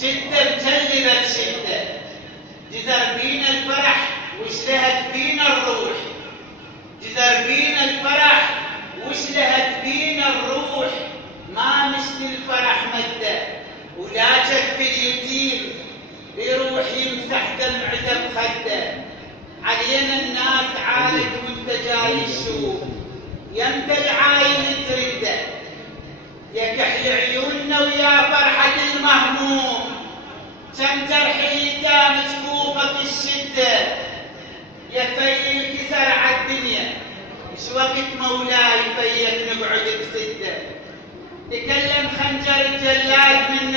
شدة مجلبة شدة، جذر بينا الفرح واشلهت بينا الروح، جذر بينا الفرح واشلهت بينا الروح، ما مشت الفرح مده ولا جف اليتيم يروح يمسح دمعته بخده. علينا الناس عايد وانت جاي الشوف، يمتى العايل ترده، يا كحل عيوننا ويا فرحة المهموم، كم جرح يتام تفوقك الشدة، يا في الكسر عالدنيا ايش وقت مولاي فيك نقعد بسده. تكلم خنجر الجلاد من